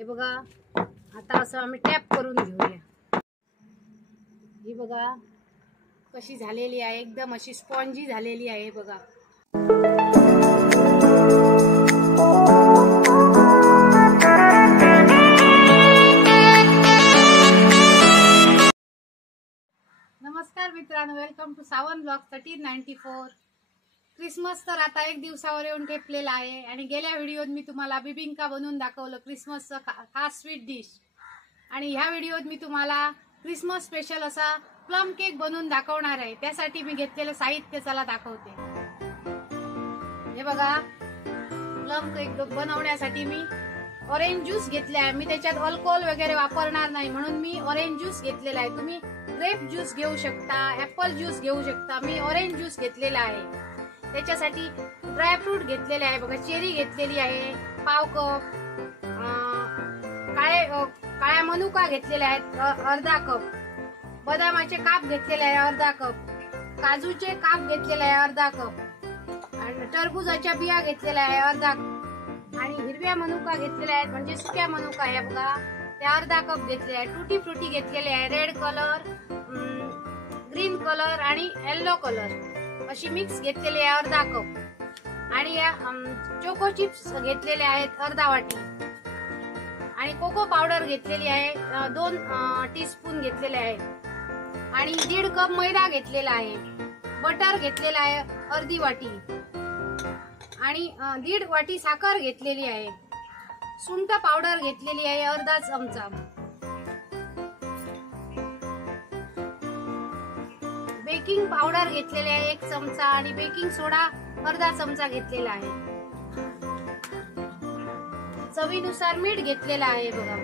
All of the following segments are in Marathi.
हे बघा, आता असं आम्ही टॅप करून घेऊया। ही बघा कशी झालेली आहे, एकदम अशी स्पॉन्जी झालेली आहे बघा। नमस्कार मित्रांनो, welcome to Sawan blog 1394। Christmas तर आता एक दिवसावर येऊन ठेपलेला आहे आणि गेल्या व्हिडिओत मी तुम्हाला बिबिंका बनवून दाखवलं, क्रिसमसचं खास स्वीट डिश। आणि ह्या व्हिडिओत मी तुम्हाला क्रिसमस स्पेशल असा प्लम केक बनवून दाखवणार आहे। त्यासाठी मी घेतलेलं साहित्य चला दाखवते। हे बघा, प्लम केक बनवण्यासाठी मी ऑरेंज ज्यूस घेतले आहे। मी त्याच्यात अल्कोहोल वगैरे वापरणार नाही म्हणून मी ऑरेंज ज्यूस घेतलेला आहे। तुम्ही ग्रेप ज्यूस घेऊ शकता, ऍपल ज्यूस घेऊ शकता, मी ऑरेंज ज्यूस घेतलेला आहे। त्याच्यासाठी ड्रायफ्रूट घेतलेले आहे बघा, चेरी घेतलेली आहे पाव कप, काळ्या मनुका घेतलेल्या आहेत अर्धा कप, बदामाचे काप घेतलेले आहे अर्धा कप, काजूचे काप घेतलेले आहे अर्धा कप, आणि टरबूजाच्या बिया घेतलेल्या आहे अर्धा कप, आणि हिरव्या मनुका घेतलेल्या आहेत म्हणजे सुक्या मनुका आहे बघा, ते अर्धा कप घेतले आहे। टुटी फ्रुटी घेतलेले आहे, रेड कलर, ग्रीन कलर आणि येलो कलर अशी मिक्स घेतलेली आहे अर्धा कप, आणि या चोको चिप्स घेतलेले आहेत अर्धा वाटी, आणि कोको पावडर घेतलेली आहे 2 टीस्पून घेतलेले आहे, आणि 1.5 कप मैदा घेतलेला आहे, बटर घेतलेला आहे अर्धी वाटी, आणि 1.5 वाटी साखर घेतलेली आहे, सुंठ पावडर घेतलेली आहे अर्धा चमचा, बेकिंग पावडर घेतलेली आहे 1 चमचा, आणि बेकिंग सोडा अर्धा चमचा घेतलेला आहे, चवीनुसार मीठ घेतलेला आहे बघा,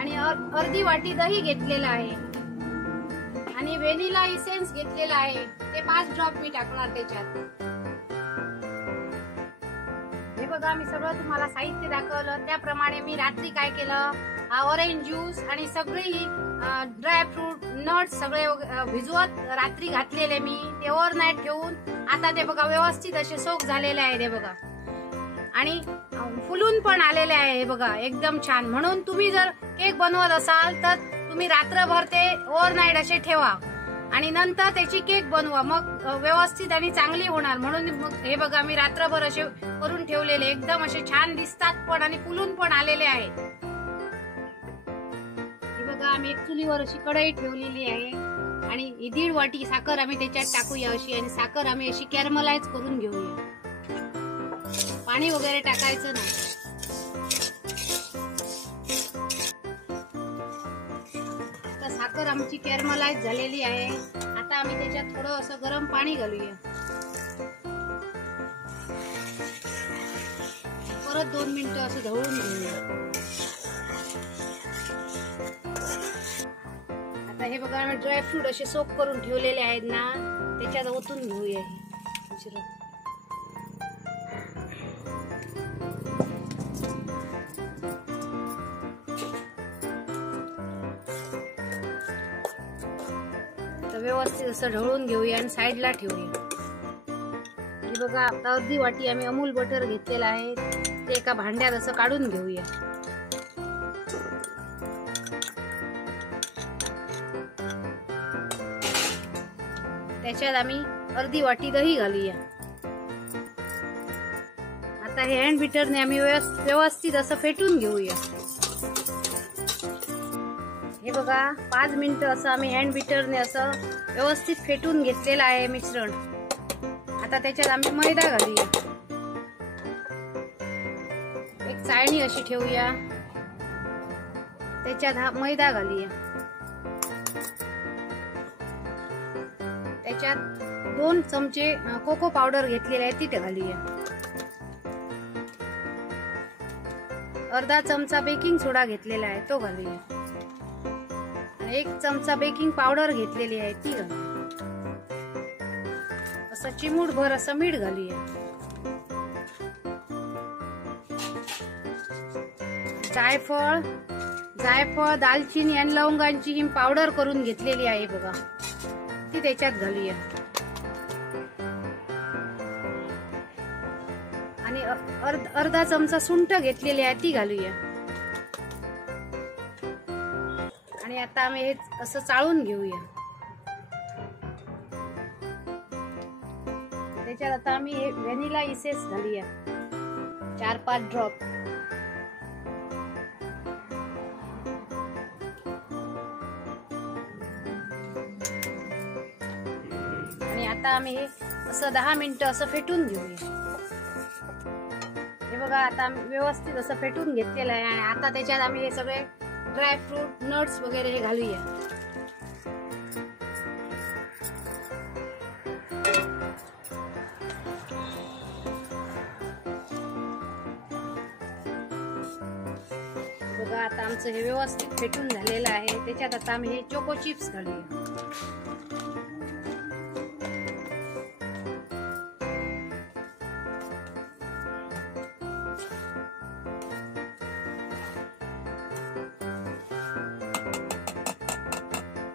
आणि अर्धी वाटी दही घेतलेला आहे, आणि व्हॅनिला इसेन्स घेतलेला आहे, ते 5 ड्रॉप मी टाकणार त्याच्यात। हे बघा, मी सगळं तुम्हाला साहित्य दाखवलं त्याप्रमाणे मी रात्री काय केलं, ऑरेंज ज्यूस आणि सगळी ड्रायफ्रूट नट सगळे भिजवत रात्री घातलेले मी, ते ओव्हरनाईट ठेवून आता ते बघा व्यवस्थित असे सोक झालेले आहे हे बघा, आणि फुलून पण आलेले आहे हे बघा एकदम छान। म्हणून तुम्ही जर केक बनवत असाल तर तुम्ही रात्रभर ते ओव्हरनाईट असे ठेवा आणि नंतर त्याची केक बनवा, मग व्यवस्थित आणि चांगली होणार। म्हणून मग हे बघा, मी रात्रभर असे करून ठेवलेले, एकदम असे छान दिसतात पण आणि फुलून पण आलेले आहेत। हे बघा, आम्ही एक चुलीवर अशी कढई ठेवलेली आहे, आणि 1.5 वाटी साखर आम्ही त्याच्यात टाकूया अशी, आणि साखर आम्ही अशी कॅरमलाइज करून घेऊया, पाणी वगैरे टाकायचं नाही। आता साखर आमची कॅरमलाइज झालेली आहे, आता आम्ही त्याच्यात थोडं असं गरम पाणी घालूया, परत 2 मिनिटं असं ढवळून घेऊया। आता हे बघा, आम्ही ड्रायफ्रूट असे सोक करून ठेवलेले आहेत ना, त्याच्यात ओतून घेऊया मिश्रण। व्यवस्थित असं ढवळून घेऊया आणि साईडला ठेवूया। हे बघा, आता अर्धी वाटी आम्ही अमूल बटर घेतलेला आहे, ते एका भांड्यात असं काढून घेऊया। त्याच्यात आम्ही अर्धी वाटी दही घालूया। आता हे हँड बीटरने आम्ही व्यवस्थित असं फेटून घेऊया। हे बघा, 5 मिनिटं असं आम्ही हँड बीटरने असं व्यवस्थित फेटून घेतलेलं आहे मिश्रण। आता त्याच्यात आम्ही मैदा घालूया, एक चाळणी अशी ठेवूया, त्याच्यात हा मैदा घालूया, त्याच्यात 2 चमचे कोको पावडर घेतलेले आहे ती घालूया, अर्धा चमचा बेकिंग सोडा घेतलेला आहे तो घालूया, 1 चमचा बेकिंग पावडर घेतलेली आहे ती घालूया, असं चिमूटभर असं मीठ घालूया, जायफळ, दालचिनी आणि लवंगांची ही पावडर करून घेतलेली आहे बघा, ती त्याच्यात घालूया, आणि अर्धा चमचा सुंठ घेतलेली आहे ती घालूया, आणि आता आम्ही हे असं चाळून घेऊया. त्याच्यात आता आम्ही हे व्हॅनिला इसेन्स घालूया 4-5 ड्रॉप. आणि आता आम्ही हे असं 10 मिनिटं असं फेटून घेऊया. हे बघा आता आम्ही व्यवस्थित असं फेटून घेतलेलं आहे. आणि आता त्याच्यात आम्ही हे सगळे ड्रायफ्रूट, नट्स वगैरे हे घालूया. बघा आता आमचं हे व्यवस्थित फेटून झालेलं आहे. त्याच्यात आता आम्ही हे चोको चिप्स घालूया.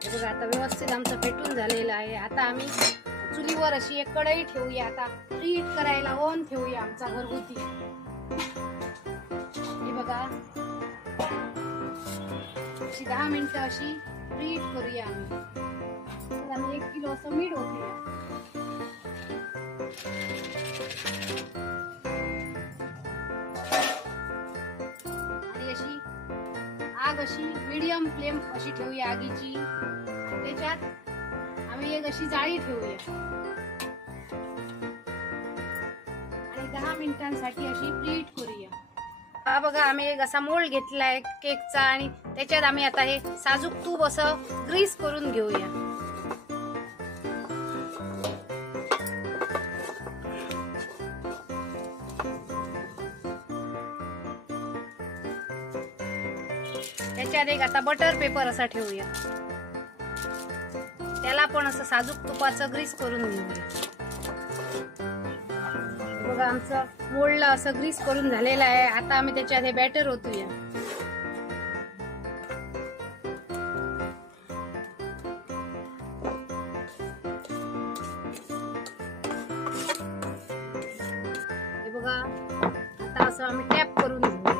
बघा आता व्यवस्थित आमचं फेटून झालेलं आहे. आता आम्ही चुलीवर अशी एक कढई ठेवूया. आता प्रीहीट करायला ओव्हन ठेवूया आमचा घरगुती. हे बघा अशी 10 मिनिटं अशी प्रीहीट करूया आम्ही. 1 किलो असं मीठ ओतूया. आणि अशी आग अशी मीडियम फ्लेम अशी ठेवूया आगीची. त्याच्यात आम्ही एक अशी जाळी ठेवूया आणि 10 मिनिटांसाठी अशी प्रीहीट करूया. हा बघा आम्ही एक असा मोल्ड घेतला आहे केकचा. आणि त्याच्यात आम्ही आता हे साजूक तूप असं ग्रीस करून घेऊया. त्याच्यात एक आता बटर पेपर असा ठेवूया. त्याला पण असं साजूक तुपाचं ग्रीस करून घेऊया. बघा आमचं मोल्डला असं ग्रीस करून झालेलं आहे. आता आम्ही त्याच्यात हे बॅटर ओतूया. हे बघा आता असं आम्ही टॅप करून घेऊया.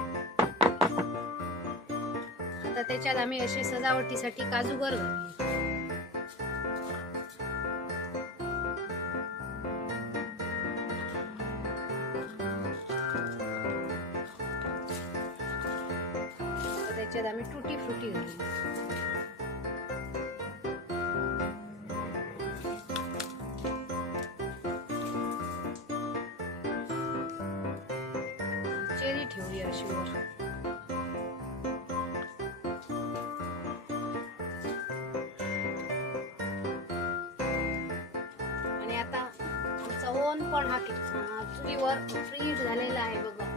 आता त्याच्यात आम्ही असे सजावटीसाठी काजूगर घालूया. त्याच्यात आम्ही टुटी फ्रुटी घालू. चेरी ठेवूया अशी वर. आणि आता आमचा ओव्हन पण हा चुलीवर प्रीहीट झालेला आहे बघा.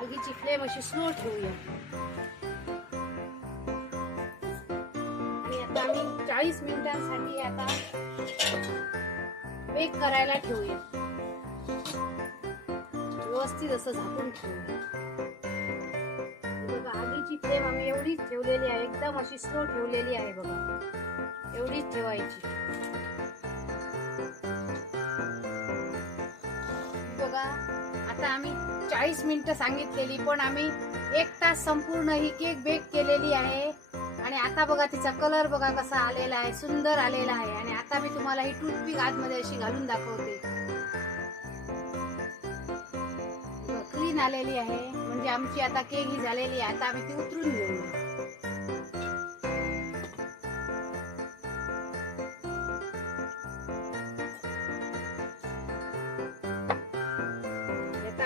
आगीची फ्लेम अशी स्लो ठेवूया. आणि आता आम्ही 40 मिनिटांसाठी आता बेक करायला ठेवूया. व्यवस्थित असं झाकून ठेवूया. बघा आगीची फ्लेम आम्ही एवढीच ठेवलेली आहे. एकदम अशी स्लो ठेवलेली आहे बघा. एवढीच ठेवायची. बघा आता आम्ही 40 मिनिटं सांगितलेली पण आम्ही 1 तास संपूर्ण ही केक बेक केलेली आहे. आणि आता बघा तिचा कलर बघा कसा आलेला आहे. सुंदर आलेला आहे. आणि आता मी तुम्हाला ही टूथपिक आतमध्ये अशी घालून दाखवते. क्लीन आलेली आहे. म्हणजे आमची आता केक ही झालेली आहे. आता आम्ही ती उतरून घेऊया.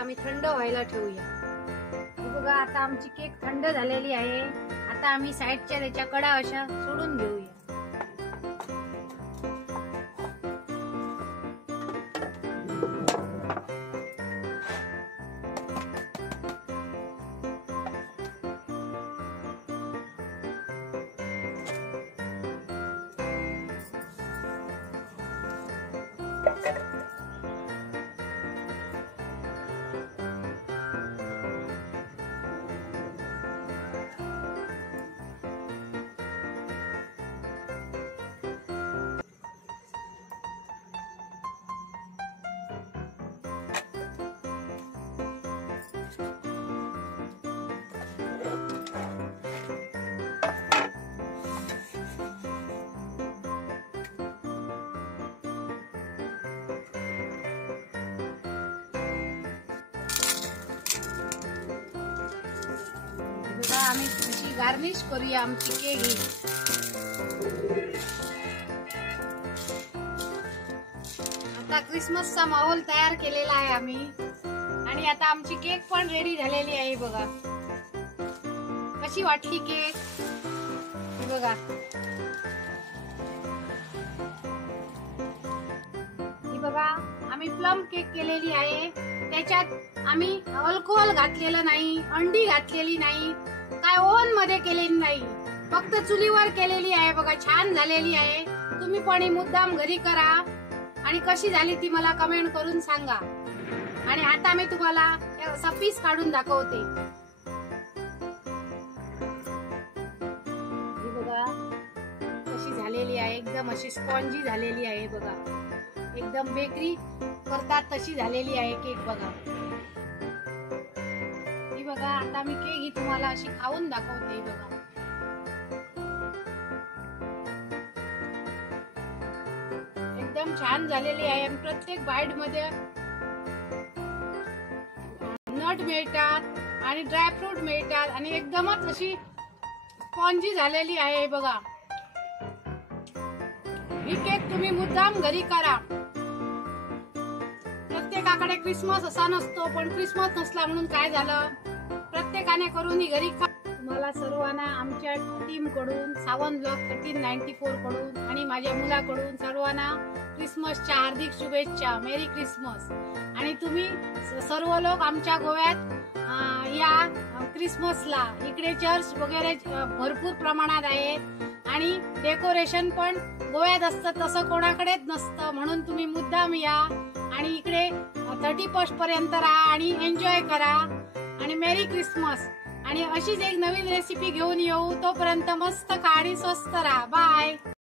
आम्ही थंड व्हायला ठेवूया. बघा आता आमची केक थंड झालेली आहे. आता आम्ही साईडच्या त्याच्या कडा अशा सोडून घेऊया. आम्ही अशी गार्निश करूया आमची केक ही. आता क्रिसमसचा माहोल तयार केलेला आहे आम्ही आणि आता आमची केक पण रेडी झालेली आहे बघा. कशी वाटली केक बघा. ही बघा आम्ही प्लम केक केलेली आहे. त्याच्यात आम्ही अल्कोहोल घातलेलं नाही, अंडी घातलेली नाही, काय ओव्हन मध्ये केलेली नाही, फक्त चुलीवर केलेली आहे बघा. छान झालेली आहे. तुम्ही पण ही मुद्दाम घरी करा आणि कशी झाली ती मला कमेंट करून सांगा. आणि आता मी तुम्हाला असा पीस काढून दाखवते. ही बघा कशी झालेली आहे. एकदम अशी स्पॉन्जी झालेली आहे बघा. एकदम बेकरी करतात तशी झालेली आहे केक बघा. ही बघा आता मी केक ही तुम्हाला अशी खाऊन दाखवते बघा. एकदम छान झालेली आहे. प्रत्येक बाईट मध्ये नट मिळतात आणि ड्रायफ्रूट मिळतात आणि एकदमच अशी स्पॉन्जी झालेली आहे बघा. ही केक तुम्ही मुद्दाम घरी करा. प्रत्येकाकडे क्रिसमस असा नसतो, पण क्रिसमस नसला म्हणून काय झालं, प्रत्येकाने करून ही घरी खा. तुम्हाला सर्वांना आमच्या टीम कडून, सावंत ब्लॉग 1394 कडून आणि माझ्या मुलाकडून सर्वांना क्रिसमसच्या हार्दिक शुभेच्छा. मेरी क्रिसमस. आणि तुम्ही सर्व लोक आमच्या गोव्यात या क्रिसमसला इकडे चर्च वगैरे भरपूर प्रमाणात आहेत आणि डेकोरेशन पण गोव्यात असतं तसं कोणाकडेच नसतं. म्हणून तुम्ही मुद्दाम या आणि इकडे 31 पर्यंत राहा आणि एन्जॉय करा. आणि मेरी क्रिसमस. आणि अशीच एक नवीन रेसिपी घेऊन येऊ. तोपर्यंत मस्त खा आणि स्वस्त राहा. बाय.